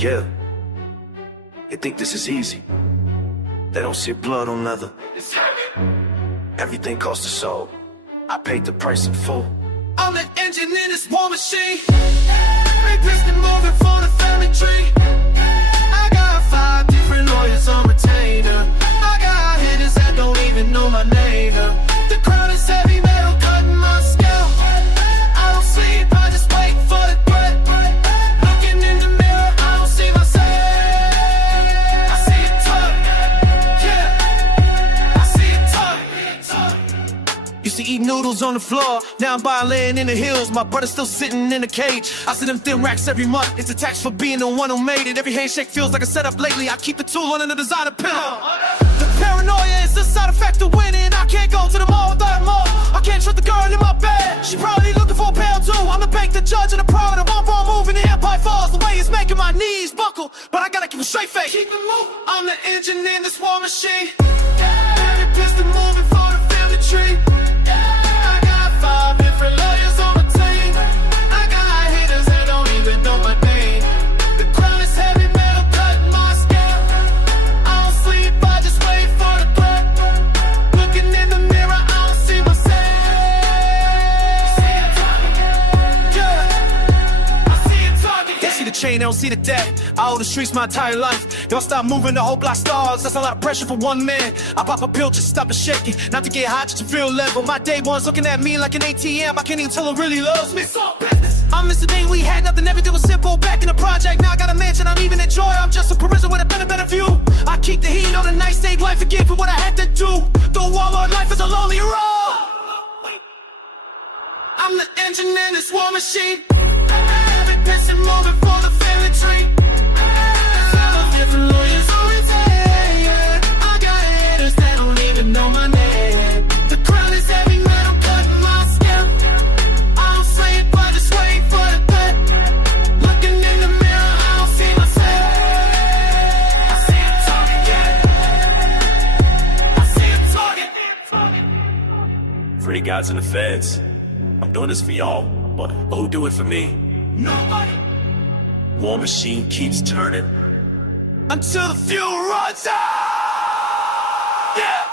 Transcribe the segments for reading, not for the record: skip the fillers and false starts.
Yeah. They think this is easy. They don't see blood on leather. It's heavy. Everything costs a soul. I paid the price in full. I'm the engine in this war machine. Big piston moving for the family tree. I got 5 different lawyers on retainer. I got hitters that don't even know my name. The crown is heavy metal cutting my scalp. I don't sleep, I just wait for the threat. Looking in the mirror, I don't see myself. I see it tuck, yeah. I see it tuck. Used to eat noodles on the floor, now I'm buying land in the hills. My brother's still sitting in a cage. I see them thin racks every month. It's a tax for being the one who made it. Every handshake feels like a setup lately. I keep the tool under the designer pillow. The paranoia is the side effect of winning. I can't go to the mall without more. I can't trust the girl in my bed. She probably looking for a pair too. I'm the bank, the judge, and the proud. I'm wrong moving, the empire falls. The way it's making my knees buckle, but I gotta keep a straight face. Keep it moving. I'm the engine in this war machine. Every piston moving for the family tree. I got 5 different lawyers on my team. I got haters that don't even know my name. The crown is heavy metal cutting my scalp. I don't sleep, I just wait for the threat. Looking in the mirror, I don't see myself. Yeah, I see a target. They see the chain, they don't see the debt. I owe the streets my entire life. If I stop moving, the whole block stars. That's a lot of pressure for one man. I pop a pill just to stop the shaking. Not to get hot, just to feel level. My day one's looking at me like an ATM. I can't even tell who really loves me. I miss the day we had nothing, everything was simple. Back in the project, now I got a mansion, I'm even enjoy. I'm just a parisian with a better view. I keep the heat on a nice day, life again for what I had to do. The Walmart life is a lonely road. I'm the engine in this war machine. Every piston moving for the family tree. 5 different lawyers always say, yeah. I got haters that don't even know my name. The crown is heavy metal cutting my scalp. I don't sleep, I just wait for the threat. Looking in the mirror, I don't see myself. I see a target, yeah. I see a target. For the guys in the feds, I'm doing this for y'all, but who do it for me? Nobody. War machine keeps turning Until the fuel runs out. Yeah.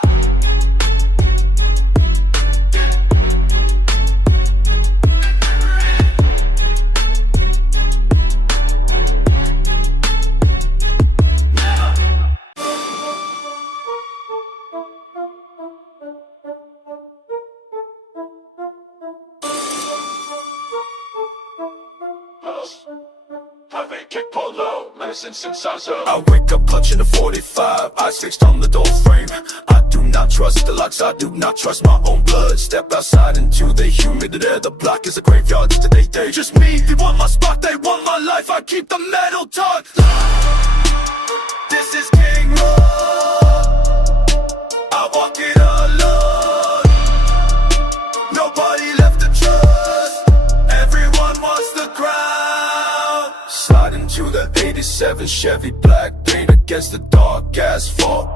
I wake up clutching the 45, eyes fixed on the door frame. I do not trust the locks, I do not trust my own blood. Step outside into the humid air, the block is a graveyard today. Just me, they want my spot, they want my life, I keep the metal taut. This is King Road, I walk it alone. Nobody left to trust, everyone wants the crown. Slide into the 87 Chevy black paint against the dark asphalt.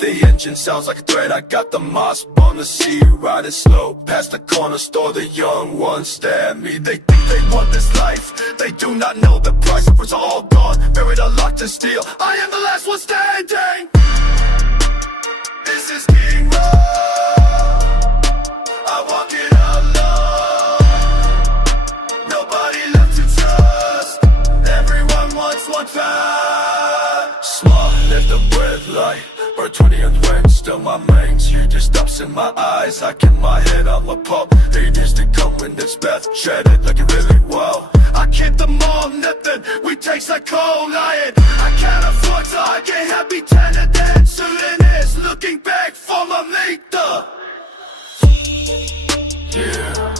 The engine sounds like a threat, I got the Moss on the sea, riding slow past the corner store. The young ones stare at me, they think they want this life. They do not know the price of it's all gone, buried or locked in steel. I am the last one standing. This is King Road, I walk it alone. Nobody left to trust, everyone wants one time. Smart, live the breath light. Or 20 and when still my mains, you just stops in my eyes. I keep my head on my pop. 8 years to come when it's best. Shred it like it really well. I keep them all nipping. We taste like cold iron. I can't afford to, I can't have me tenant dead. Souvenirs looking back for my later. Yeah.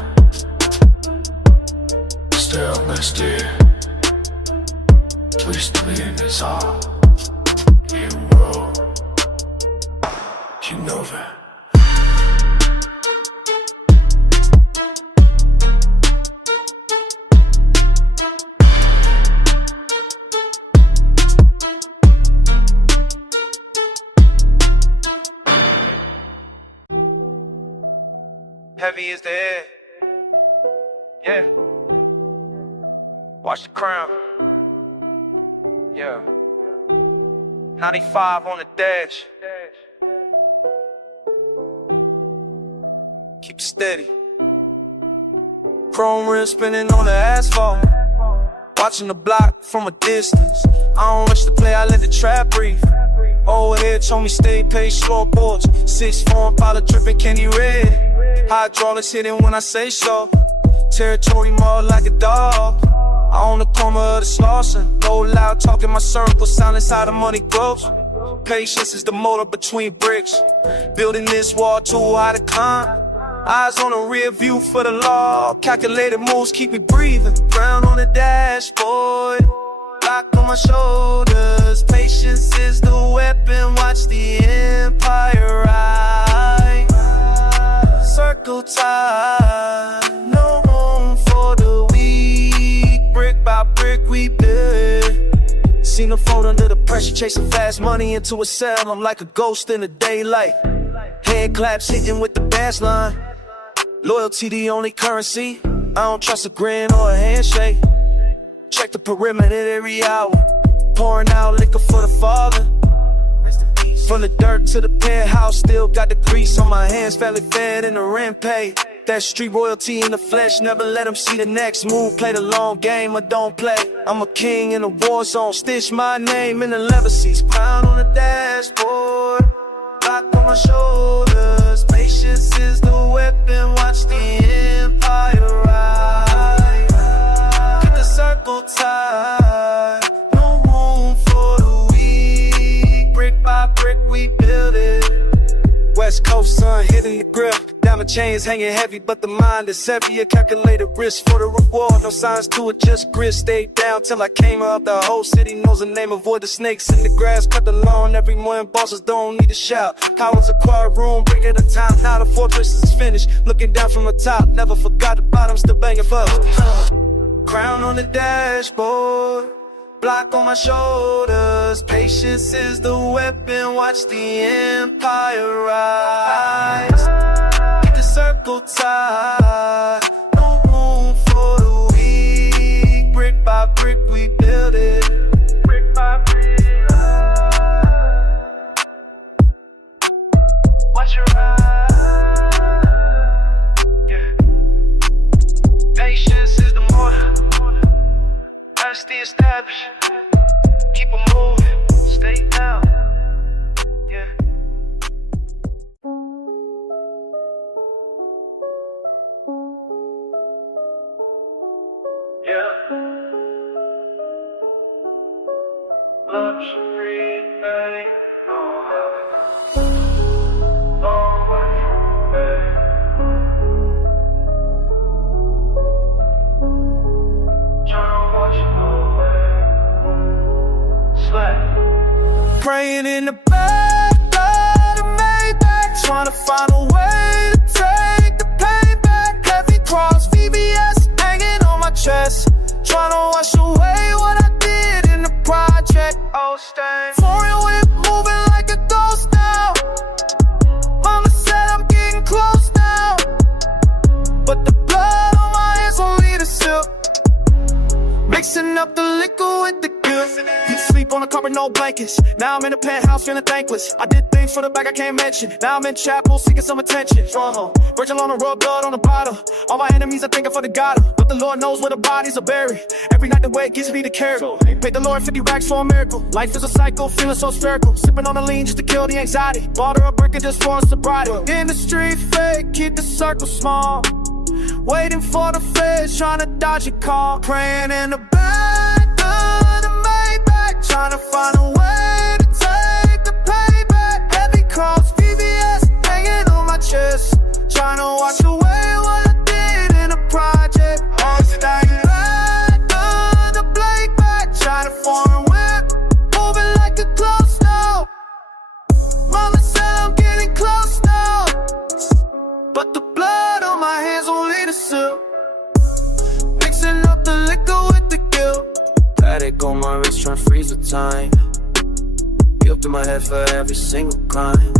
Still misty. Twisting is all you wrote. You know that. Heavy is the air. Yeah. Watch the crown. Yeah. 95 on the dash. Keep it steady. Chrome rim spinning on the asphalt. Watching the block from a distance. I don't rush to play, I let the trap breathe. Overhead told me stay paid, scoreboards. 6'4" pilot dripping candy red. Hydraulics hitting when I say so. Territory more like a dog. I own the corner of the Slauson. No loud talking my circle, silence how the money grows. Patience is the motor between bricks. Building this wall too high to climb. Eyes on the rear view for the law. Calculated moves keep me breathing. Ground on the dashboard. Lock on my shoulders. Patience is the weapon. Watch the empire rise. Circle time. No room for the weak. Brick by brick we build. Seen them fold under the pressure, chasing fast money into a cell. I'm like a ghost in the daylight. Head claps hitting with the bass line. Loyalty the only currency. I don't trust a grin or a handshake. Check the perimeter every hour. Pouring out liquor for the father. From the dirt to the penthouse, still got the grease on my hands. Family fed and the rent paid. That street royalty in the flesh, never let them see the next move. Play the long game or don't play. I'm a king in a war zone. Stitch my name in the leather seats. Crown on the dashboard. Lock on my shoulders. Patience is the weapon. Watch the empire rise. Get the circle tight. No room for the weak. Brick by brick we build it. West Coast sun hitting the grip. Diamond chains hanging heavy, but the mind is heavy. A calculated risk for the reward. No signs to it, just grit. Stayed down till I came up. The whole city knows the name. Avoid the snakes in the grass. Cut the lawn every morning. Bosses don't need to shout. Cowards a quiet room, break at a time. Now the fortress is finished. Looking down from the top. Never forgot the bottom, still banging for. Crown on the dashboard. Block on my shoulders. Patience is the weapon. Watch the empire rise. Keep the circle tight. No room for the weak. Brick by brick we build it. Brick by brick. Watch your eyes. Yeah. Patience is the motor. That's the established. Keep on moving, stay down. Yeah. Yeah. Luxury, babe. Praying in the back of the Maybach, trying to find a way to take the pain back. Heavy cross, VBS hanging on my chest, trying to wash away what I did in the project. Oh, stain. Foreign whip moving like a ghost now. Mama said I'm getting close now, but the blood on my hands won't lead a sip. Mixing up the liquor with the guilt. You sleep on the carpet, no blankets. Now I'm in a penthouse feeling thankless. I did things for the bag I can't mention. Now I'm in chapel seeking some attention. Virgil on the rub, blood on the bottle. All my enemies are thinking for the God, but the Lord knows where the bodies are buried. Every night the way gives me the care. Paid the Lord 50 racks for a miracle. Life is a cycle, feeling so spherical. Sipping on the lean just to kill the anxiety. Bought her a brick and just for a sobriety. In the street fake, keep the circle small. Waiting for the feds, trying to dodge a call. Praying in the back of the Maybach, trying to find a way to take the payback. Heavy cross, VBS hanging on my chest, trying to wash away what I did in a project. All staying back of the Blake back, trying to foreign whip, moving like a close now. Mama said I'm getting close now, but the blood on my hands won't lead a sip. Mixing up the liquor with the guilt. Paddock on my wrist trying to freeze the time. Guilt in my head for every single crime.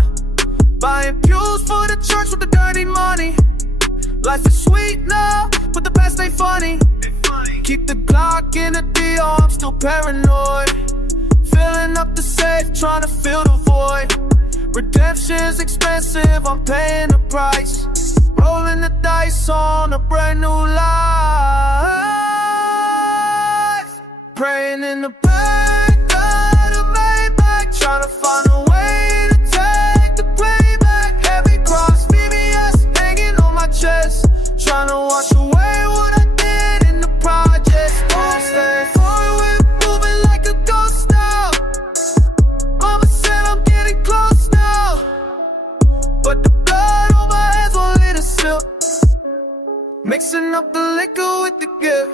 Buying pews for the church with the dirty money. Life is sweet now, but the past ain't funny. Keep the Glock in the DO, I'm still paranoid. Filling up the safe, trying to fill the void. Redemption's expensive, I'm paying the price. Rolling the dice on a brand new life. Praying in the back of the Maybach, trying to find a way to take the playback. Heavy cross, BBS hanging on my chest, trying to wash away what I did in the projects. Don't stay far away, moving like a ghost now. Mama said I'm getting close now, but the blood on my hands won't let it slip. Mixing up the liquor with the gift.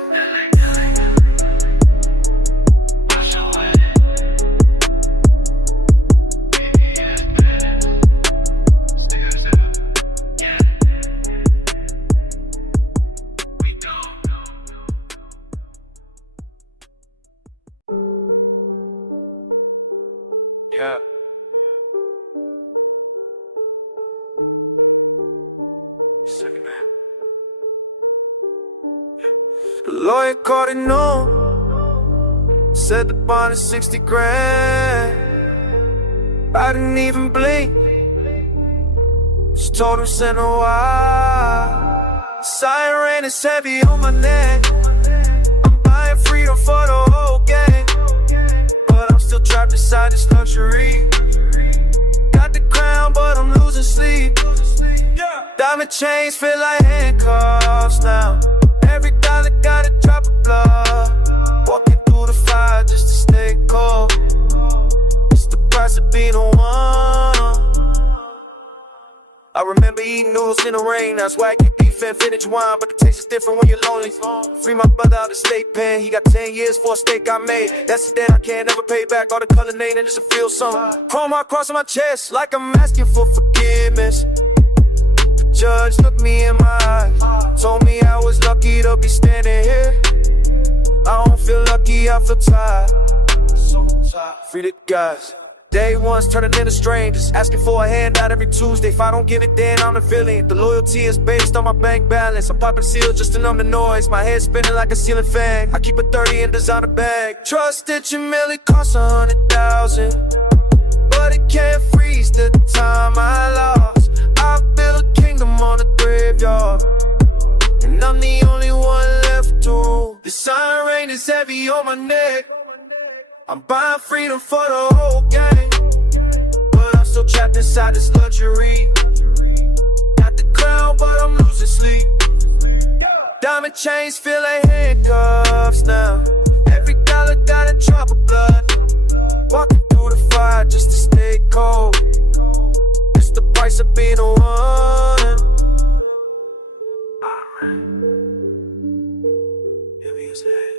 Yeah. Second man. The lawyer called it noon. Said the bond is 60 grand. I didn't even blink. Just told him send a wire. Siren is heavy on my neck. I'm buying freedom for the whole gang, but I'm still trapped inside this luxury. Got the crown, but I'm losing sleep. Diamond chains feel like handcuffs now. Every dollar gotta drop of blood. Walking through the fire just to stay cold. It's the price of being a one. I remember eating noodles in the rain. That's why I get beef and vintage wine, but the taste is different when you're lonely. Free my brother out of state pen. He got 10 years for a steak I made. That's the debt I can't never pay back. All the color name and just to feel something. Chrome heart crossing my chest like I'm asking for forgiveness. The judge looked me in my eyes, told me I was lucky to be standing here. I don't feel lucky, I feel tired. Free the guys. Day ones turning into strangers, asking for a handout every Tuesday. If I don't give it, then I'm the villain. The loyalty is based on my bank balance. I'm popping seals just to numb the noise. My head spinning like a ceiling fan. I keep a 30 in designer bag. Trust that your milli costs 100,000, but it can't freeze the time I lost. I built a kingdom on the graveyard, and I'm the only one left to rule. The siren is heavy on my neck. I'm buying freedom for the whole gang, but I'm still trapped inside this luxury. Got the crown, but I'm losing sleep. Diamond chains feel like handcuffs now. Every dollar got a drop of blood. Walking through the fire just to stay cold. It's the price of being a one. Heavy as head,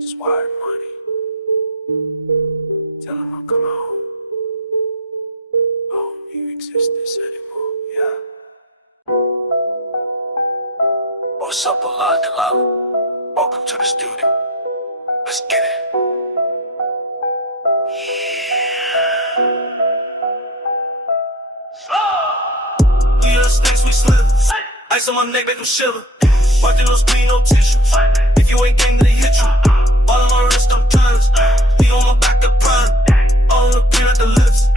just wired money. Tell him I'm coming home. I don't need existence anymore, yeah. What's up, Alak? Welcome to the studio. Let's get it. Yeah, snakes we slither. Ice on my neck, make them shiver. Watching those clean, no tissue. If you ain't gang, they hit you. All on my wrist, I'm timeless. Be on my back, the prime. All on the pin at the lips.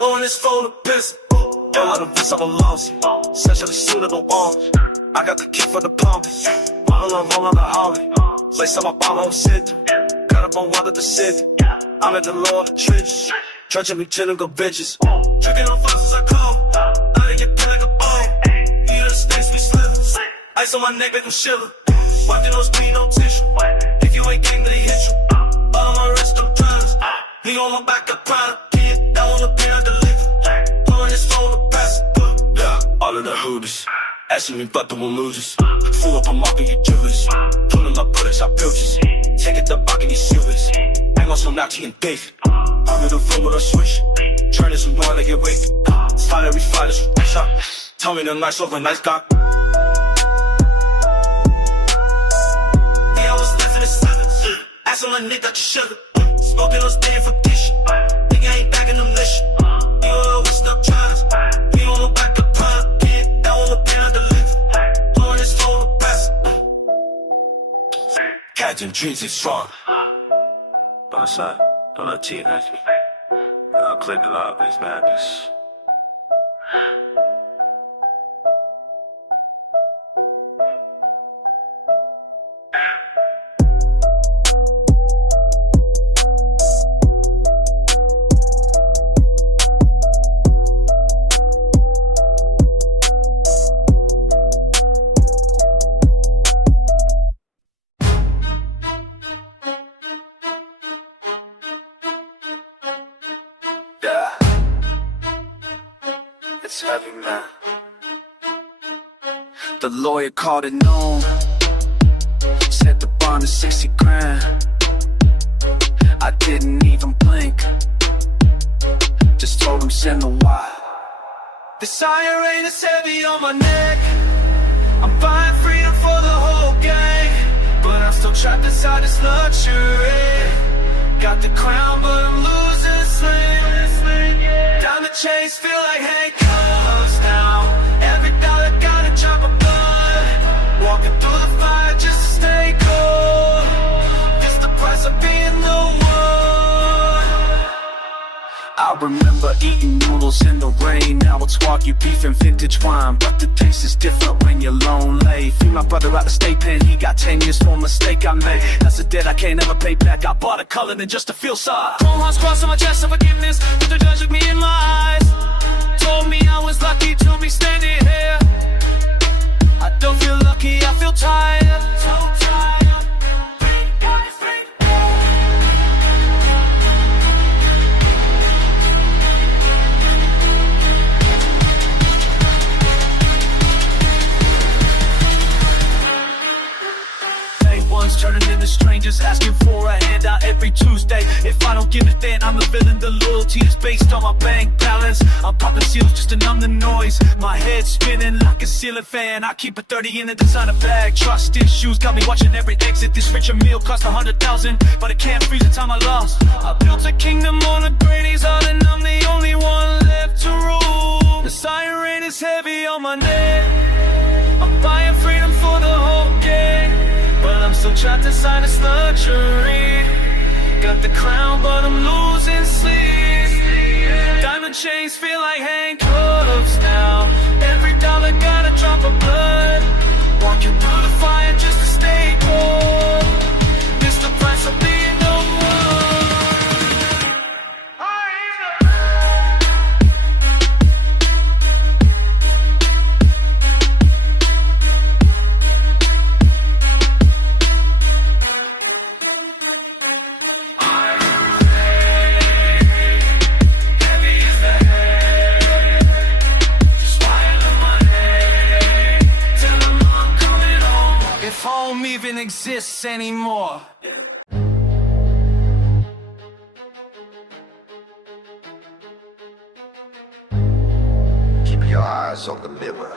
On this phone, the piss. Yo, I done piss, I'm a loss. Essentially suit of the walls. I got the key for the pumpers. All on the Holly. Place on my bomb, I'm sit. Got up on water the city. I'm at the low of the trenches. Trenching me chillin' go bitches. Drinking on fast as I come. I didn't get paid like a ball. Yeah, the snakes be slither. Ice on my neck, make them shiver. Wiping those clean, no tissue. If you ain't gang, they hit you. All on my wrist, I'm trying. He on my back, I pride. Kid, down on the pin, I deliver. Blowing this phone, the press. Yeah, all of the hooters. Asking me about the one losers. Full up, I'm marking your jewelers. Pulling my bullets, I pilches. Take it the back in these silvers. Hang on some Nazi and beef. I'm in the room with a switch. Turn this one like it wake. Slide every file, this shot. Tell me the nice over nice guy. Yeah, I was left in the silence. Asking my nigga got your sugar. Smoking those damn for dish. Nigga ain't back in the mission. You always stuck trying. He on the back of prime. Down on the pin, I deliver. Blowing this phone, the press. Captain dreams is strong. By side, don't let tea ask me. I'll clean the lot of his madness. It's heavy, man. The lawyer called it known. Set the bond to 60 grand. I didn't even blink. Just told him send the wire. This iron is heavy on my neck. I'm buying freedom for the whole gang, but I'm still trapped inside this luxury. Got the crown, but I'm losing sling. Diamond chains feel like handcuffs now. Every dollar got a drop of blood. Walking through the fire just to stay cold. It's the price of being the one. I remember eating noodles in the rain. Now it's Wagyu beef and vintage wine, but the taste is different when you're lonely. Free my brother out the state pen, he got 10 years for a mistake I made. That's a debt I can't ever pay back. I bought a color just to feel sorry. Chrome hearts crossed on my chest of forgiveness, but the judge looked me in my eyes. Told me I was lucky to be standing here. I don't feel lucky, I feel tired. So tired. Turning into strangers, asking for a handout every Tuesday. If I don't give it, then I'm the villain. The loyalty is based on my bank balance. I'm popping seals just to numb the noise. My head's spinning like a ceiling fan. I keep a 30 in a designer bag. Trust issues got me watching every exit. This richer meal cost 100,000, but it can't freeze the time I lost. I built a kingdom on a Grady's heart, and I'm the only one left to rule. The siren is heavy on my neck. I'm buying freedom for the whole gang, but I'm still trapped inside this luxury. Got the crown, but I'm losing sleep. Diamond chains feel like handcuffs now. Every dollar got a drop of blood. Walking through the fire just to stay cold. It's the price of being the one. If home even exists anymore. Keep your eyes on the mirror.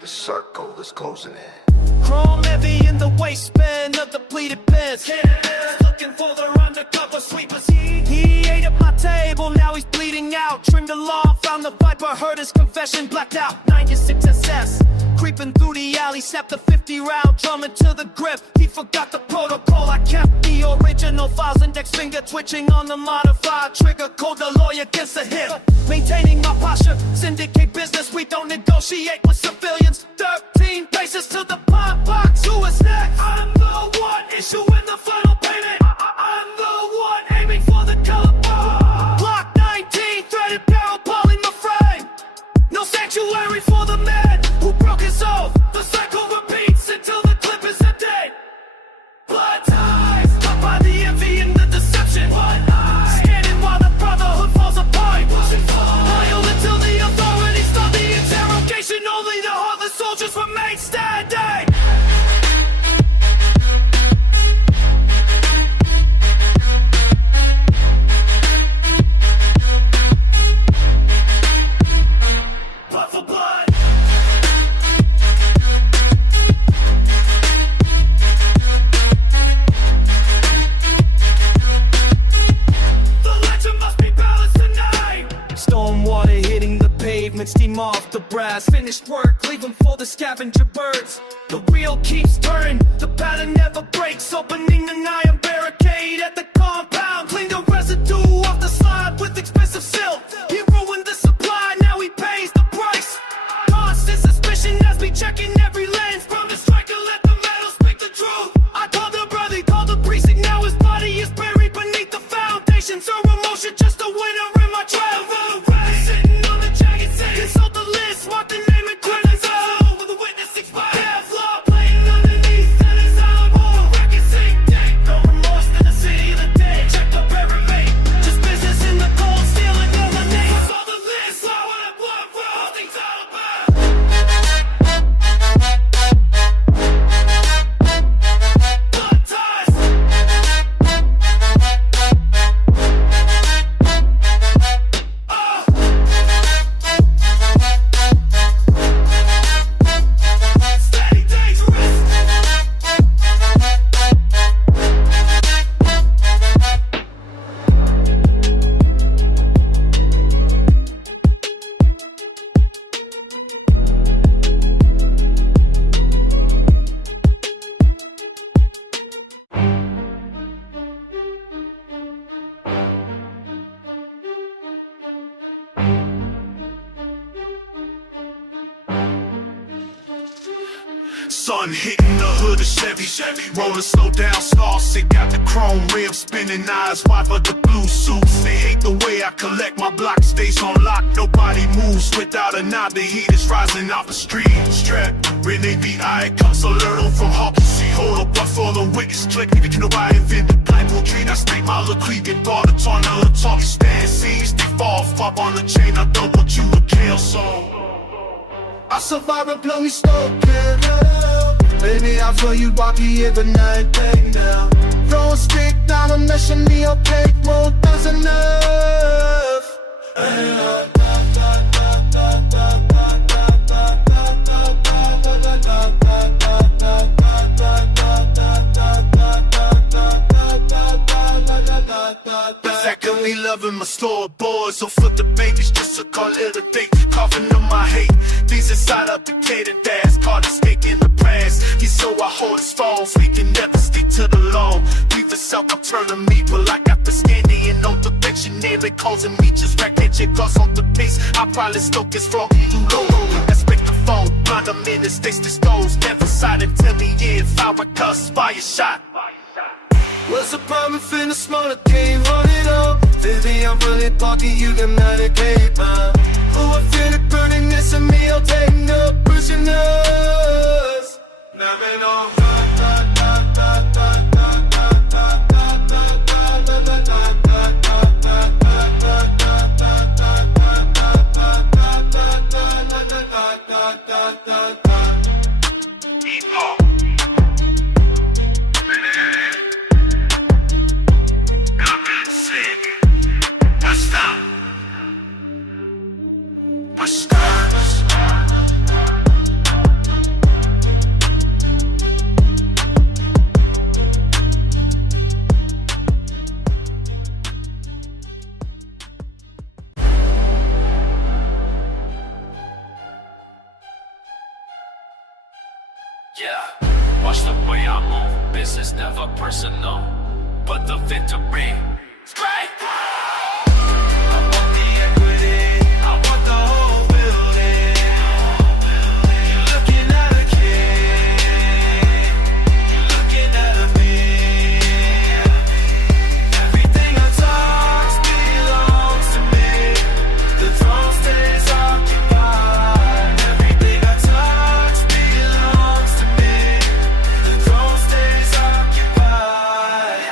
The circle is closing in. Chrome heavy in the waistband of depleted pants. Looking for the undercover sweepers. He ate at my table, now he's bleeding out. Trimmed along, found the viper, heard his confession, blacked out. 96 SS. Creeping through the alley, snapped the 50 round, drumming to the grip. He forgot the protocol, I kept the original files. Index finger twitching on the modified trigger. Called the lawyer against the hip. Maintaining my posture, syndicate business. We don't negotiate with civilians. 13 paces to the pop box. Who is next? I'm the one issuing the final payment. I'm the one aiming for the color bar. Block 19, threaded barrel, pulling the frame. No sanctuary for the man who broke his oath. The cycle repeats until the clip is empty. Blood ties, caught by the envy and the deception. Scanning while the brotherhood falls apart. Loyal until the authorities stop the interrogation. Only the heartless soldiers remain standing. the brass. Finished work, leave them for the scavenger birds. The wheel keeps turning, the pattern never breaks. Opening an iron barricade at the compound. Clean the residue off the slide with expensive silk. He ruined the supply, now he pays the price. Constant suspicion as we checking every lens. From the striker, let the metal speak the truth. I called the brother, called the precinct. Now his body is buried beneath the foundation. So emotion, just a winner in my trial. Sitting on the jagged sand. Consult the list, mark the name and credits out. With the witness expired. Half law playing underneath. That is how I'm on. Record sing, dang. No remorse in the city of the dead. Check the pyramid. Just business in the cold, stealing all the names. Consult the list, I wanna blood for all things all about. Blood ties. Steady dangerous. Sun hitting the hood of Chevy, rolling slow down, saucy. Got the chrome rims spinning, eyes wide for the blue suits. They hate the way I collect, my block stays on lock. Nobody moves without a nod. The heat is rising off the street. Strap, really be eye cups, so learn from Hawk. See, hold up, but for the witness click. You know I invented Bible treat. I state my liquid and bought a ton of talk. Stand seas, they fall, pop on the chain. I don't want you to kill, so I survive a blowy stroke, baby, I feel you rocky every night, day now. Throwing stick down a mission, the opaque mode does enough. Secondly, loving my store boys, so flip the babies just to call it a date. Coughing on my hate, these inside up the cadence dash. Caught a snake in the past. He's so I hold his phone, we can never stick to the law. Leave the self, I'm turning me, but I got the scanning and no perfection. Nearly causing me just rack that shit cross on the pace. I probably stoke his frog too low. Expect the phone, blind them in the states, the stones. Never silent, tell me if I would cuss, fire shot. Was a problem finna smaller game, run it up. Baby, I'm really party, you got not a cape, Oh, I feel it burning, this and me, I'll take no prisoners. Now me know. Yeah, watch the way I move. Business never personal, but the victory. Straight. I want the equity. I want the whole building. You're looking at a king. You're looking at me. Everything I touch belongs to me. The throne stays occupied. Everything I touch belongs to me. The throne stays occupied.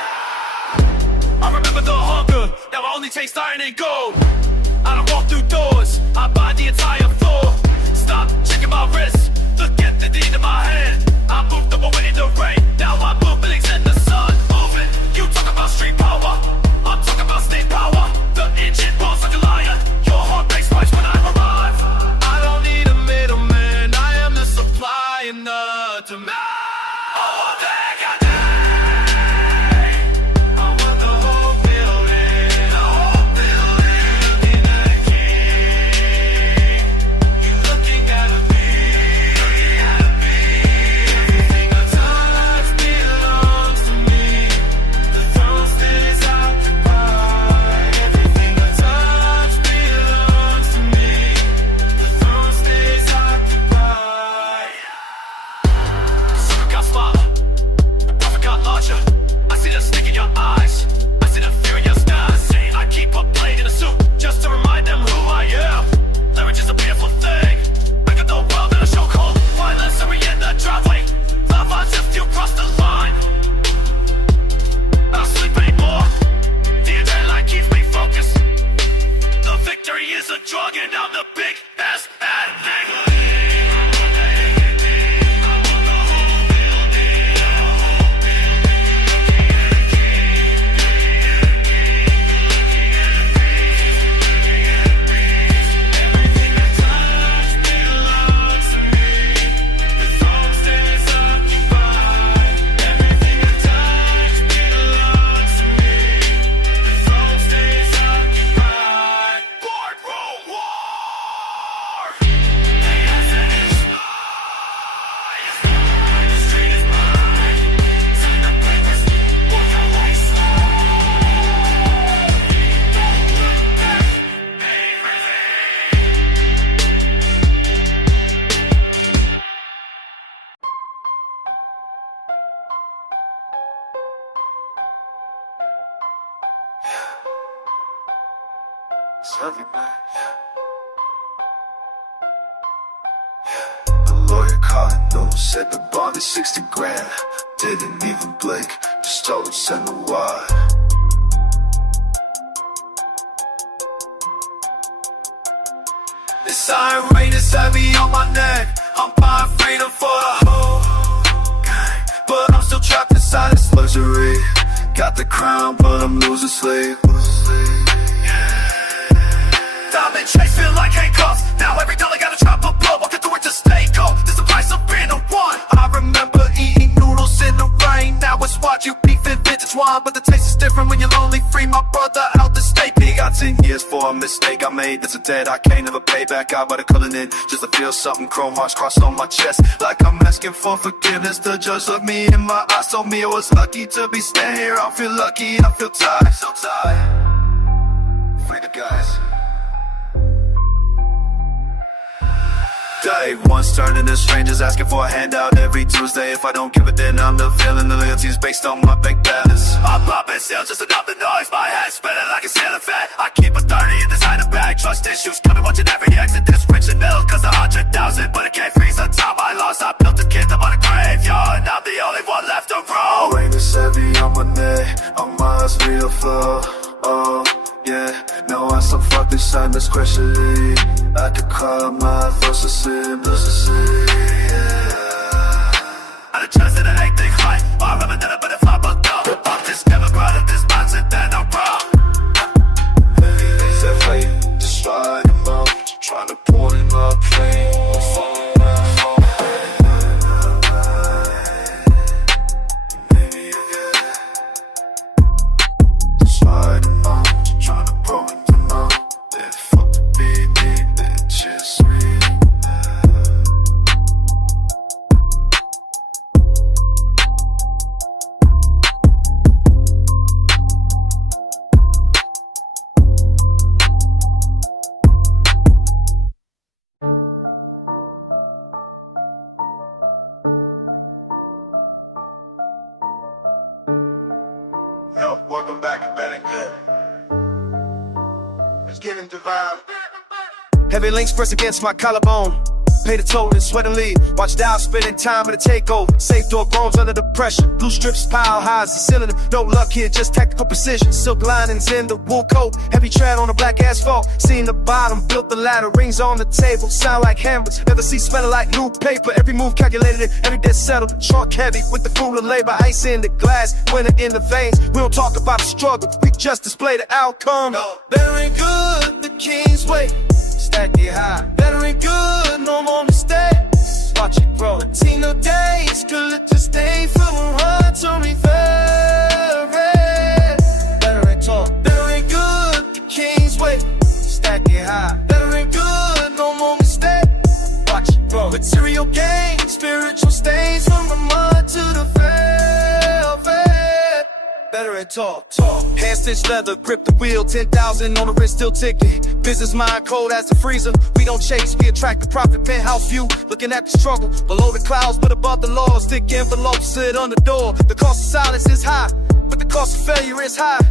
I remember the hunger. Now I only taste iron and gold. I don't walk through doors. I buy the entire floor. Stop checking my wrist. Look at the deed in my hand. I moved them away in the rain. Now I move buildings in the sun. Moving. You talk about street power. I'm talking about state power. The engine rolls like a lion. Your heart breaks twice when I arrive. I don't need a middleman. I am the supply and the demand. Oh, that got I want the whole building. The whole building. Looking at a king. You look It's heavy, man. The lawyer caught news, said the bond is 60 grand. Didn't even blink, just told him send the wire. This iron rain is heavy on my neck. I'm buying freedom for the whole gang, but I'm still trapped inside this luxury. Got the crown, but I'm losing sleep. Diamond chase feel like handcuffs. Now every dollar gotta drop a blow. Walking through it to stay cold. This the price of being a one. I remember eating noodles in the rain. Now it's what you beefing vintage wine, but the taste is different when you're lonely. Free my brother out the state. He got 10 years for a mistake I made. That's a debt I can't ever pay back. I better cut it in just to feel something. Chrome hearts crossed on my chest, like I'm asking for forgiveness. The judge looked me in my eyes, told me I was lucky to be staying here. I feel lucky, I feel tired, so tired. Free the guys. Day one's turning to strangers, asking for a handout every Tuesday. If I don't give it, then I'm the villain. The loyalty is based on my bank balance. I'm popping still, just another noise. My head spinning like a ceiling fan. I keep a 30 in this item bag. Trust issues coming, watching every exit. This rich and middle, cause 100,000, but it can't freeze the time I lost. I built a kingdom on a graveyard, and I'm the only one left to roam. Rain is heavy on my neck, on my eyes real flow. Oh yeah, no I so fuck this sadness crushingly. I could call my thoughts a sin, yeah. I done trust that I ain't think right. I remember that I better fly but go. I'm just never proud of this mindset that I'm wrong. Maybe it's that way, just try them out. Trying to pour in my plane. Welcome back to Better Good. Let's get into vibe. Heavy links pressed against my collarbone. Pay the toll and sweat and leave. Watch dial spinning time for the takeover. Safe door groans under the pressure. Blue strips pile high as the cylinder. No luck here, just tactical precision. Silk linings in the wool coat. Heavy tread on the black asphalt. Seen the bottom, built the ladder. Rings on the table, sound like hammers. Never see smelling like new paper. Every move calculated, every debt settled. Trunk heavy with the fool of labor. Ice in the glass, winter in the veins. We don't talk about the struggle, we just display the outcome. No. Better ain't good, the king's way. Stack it high. Better ain't good, no more mistakes. Watch it grow. Latino days, could it just stay from hard to me very. Better ain't talk. Better ain't good, the king's way. Stack it high. Better ain't good, no more mistakes. Watch it grow. Material gain, spiritual stains from the mud to the velvet. Better ain't talk. Hand stitched leather, grip the wheel, 10,000 on the wrist, still ticking. Business mind cold as the freezer. We don't chase, we attract the profit. Penthouse view, looking at the struggle. Below the clouds, but above the laws. Thick envelopes sit on the door. The cost of silence is high, but the cost of failure is high.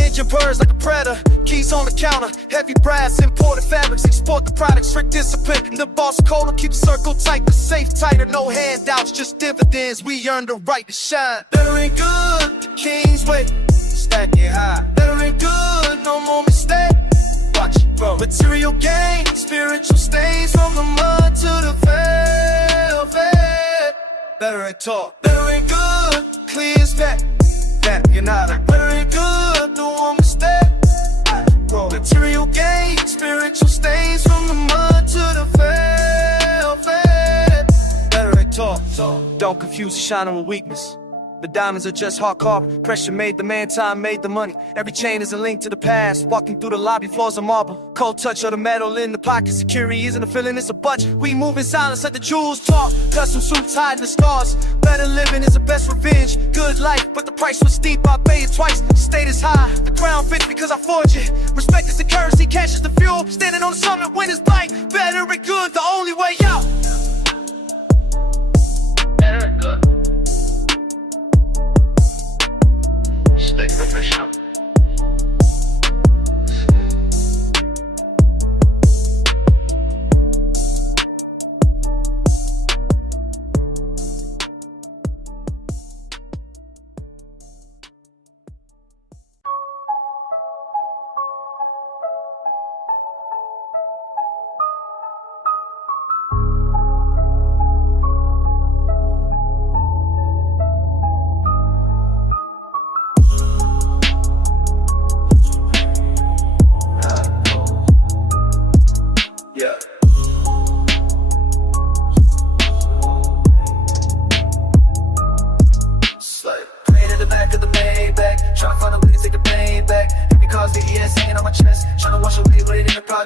Engine purrs like a predator. Keys on the counter. Heavy brass, imported fabrics. Export the product, strict discipline. The boss code will keep the circle tight. The safe tighter, no handouts, just dividends. We earn the right to shine. Better ain't good, the king's way. Stack it high. Better ain't good, no more mistake. Watch it grow. Material gain, spiritual stains from the mud to the velvet. Better ain't talk. Better ain't good, clear as that. You're not a better ain't good, the one mistake. Material gain, spiritual stains from the mud to the velvet. Better ain't talk. Don't confuse the shine with weakness. The diamonds are just hard carved. Pressure made the man, time made the money. Every chain is a link to the past. Walking through the lobby, floors of marble. Cold touch of the metal in the pocket. Security isn't a feeling, it's a budget. We move in silence, let the jewels talk. Custom suits hiding the scars. Better living is the best revenge. Good life, but the price was steep. I paid it twice. Status high. The crown fits because I forged it. Respect is the currency, cash is the fuel. Standing on the summit when it's light. Better and good, the only way out. Better and good. Stay professional.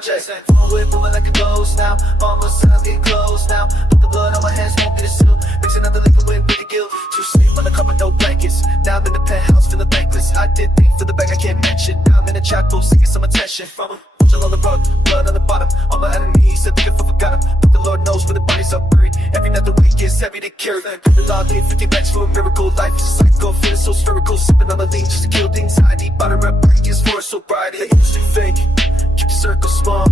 project. Forward, moving like a ghost now. Mama said I'm getting close now. Put the blood on my hands, won't be the seal. Mixing up the liquid with the guilt. Too sleep on the cover, no blankets. Now I'm in the penthouse, feeling thankless. I did think for the bag I can't mention. Now I'm in the chat booth, seeking some attention from him. On the rug, blood on the bottom. All my enemies said they could forgot them, but the Lord knows where the bodies are buried. Every night the weight gets heavy to carry. The law need 50 bags for a miracle. Life is a cycle, feeling so spherical. Sipping on the lean just to kill the anxiety. Bottom up breakers for sobriety. They used to fake, keep the circle small.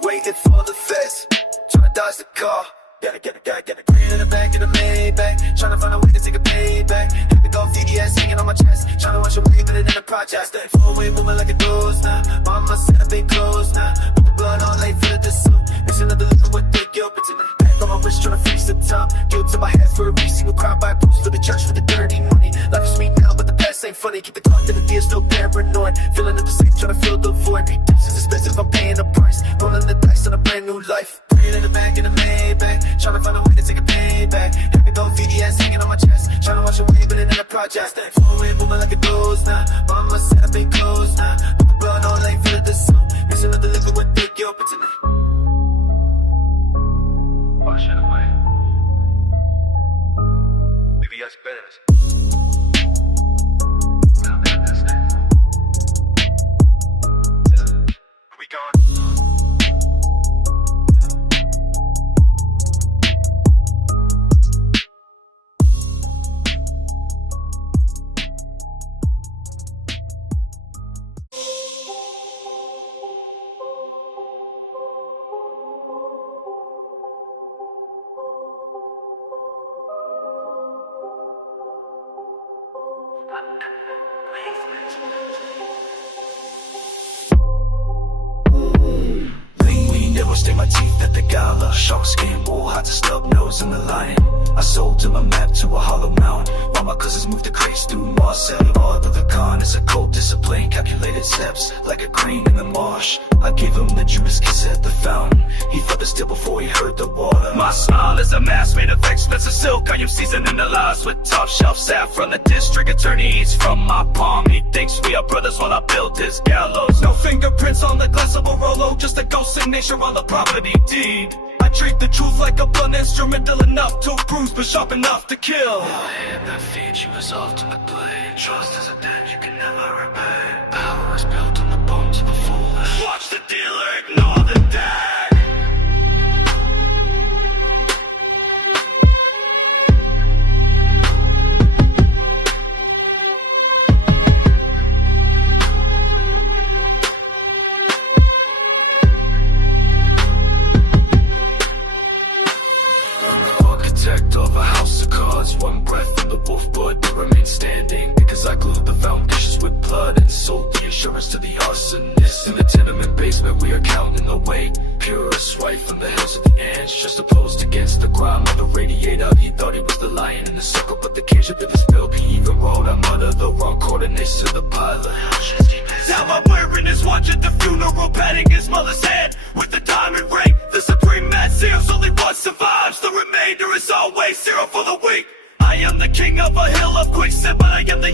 Waiting for the feds, trying to dodge the car. Gotta green in the back of the Maybach. Tryna find a way to take a payback. Had to go VDS hanging on my chest. Tryna watch a wave in the project. Stay forward, moving like a ghost now. Mama said I've been close now. Put the blood on late for the distance. Mixing up the liquid with the guilt. It's in the back on my wrist tryna face the top. Guilt to my head for every single crime by boost for the church for the dirty money. Life is sweet now, but the past ain't funny. Keep the clock in the gear, still paranoid. Filling up the safe, tryna fill the void. Redemption is expensive, I'm paying the price. Rolling the dice on a brand new life. In the back in the Maybach, tryna find a way to take a payback. Had to go VDS hanging on my chest, tryna watch a wave in the project. Stay forward, moving like a ghost now. Mama said I've been close now. Put the blood on like feel the sun. Mixing up the liquid with the guilt, but tonight wash it away. Maybe I should better this. We gone. Stay my teeth at the gala. Shark skin, wool, hot to snub nose and the lion. I sold him a map to a hollow mountain. While my cousins moved the crates through Marseille. All of the con is a cold discipline. Calculated steps like a crane in the marsh. I gave him the Judas kiss at the fountain. He felt the still before he heard the water. My smile is a mask made of expensive silk. I am seasoning the lies with top shelf saffron. The district attorney eats from my palm. He thinks we are brothers while I built his gallows. No fingerprints on the glass of a Rolo. Just a ghost signature on the property deed. I treat the truth like a blunt, instrumental enough to bruise but sharp enough to kill. Your hand that feeds you is ultimate blade. Trust is a debt you can never repay. Power is built on the bones of the foolish. Watch the dealer ignore the dag. Of a house of cards, one breath in the wolf blood to remain standing. Because I glued the foundations with blood and sold the insurance to the arsonist. In the tenement basement we are counting the weight. Purest white from the hills of the ants, just opposed against the grime of the radiator. He thought he was the lion in the circle, but the cage had been his milk. He even wrote I'm under the wrong coordinates to the pilot. Now I'm wearing his watch at the funeral, patting his mother's head with the diamond ring. The supreme man seals, only one survives. The remainder is always zero for the weak. I am the king of a hill of quicksand, but I am the